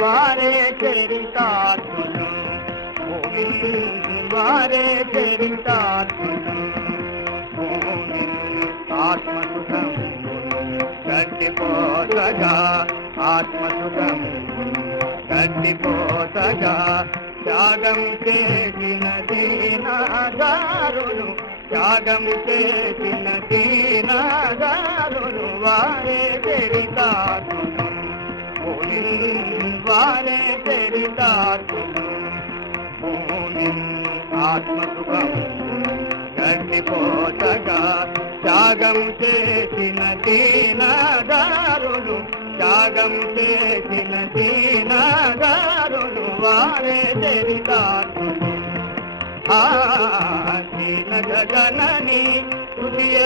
వారే చరితార్థులు, వారే చరితార్థులు. ఆత్మసుఖము గడ్డిపోతగా, ఆత్మసుఖము గడ్డిపోతగా, త్యాగం చేసిన దీనదారులు, త్యాగం చేసిన దీనదారులు. వారే చరితార్థులు, వారే చరితార్థులు. ఆత్మసుఖము గడ్డిపోతగా, త్యాగం చేసిన దీనదారులు, త్యాగం చేసిన దీనదారులు. వారే చరితార్థులు. దీన గగనని తృతీయ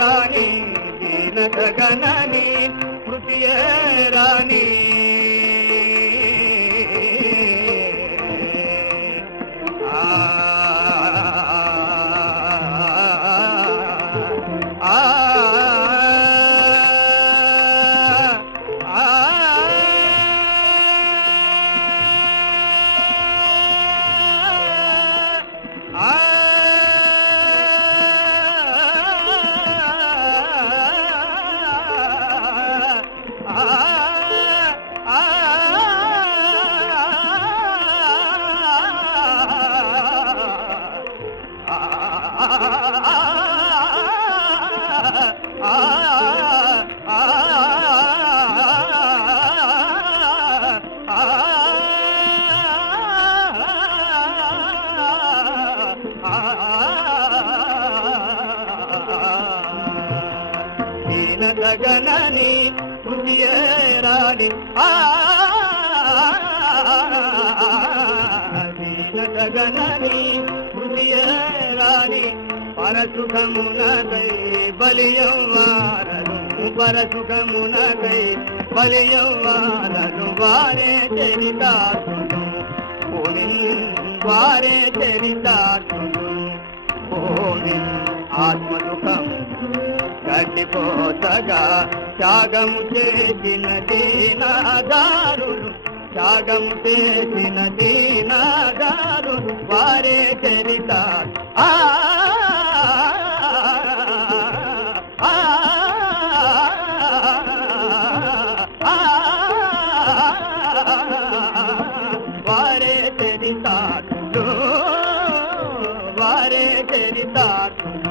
రాణి, దీన గగనని తృతీయ రాణి. దీనగగనని తృతీయ రాణి, దీనగగనని తృతీయ రాణి. పరసుఖమునకై బలియవ్వారను, పరసుఖమునకై బలియవ్వారను. వారే చరితార్థులు, వారే చరితార్థులు. ఆత్మసుఖము గడ్డిపోతగా, త్యాగము చేసిన దీనదారులు, త్యాగం చేసిన దీనదారులు. వారే చరితార్థులు. వారే చరితార్థులు, వారే చరితార్థులు.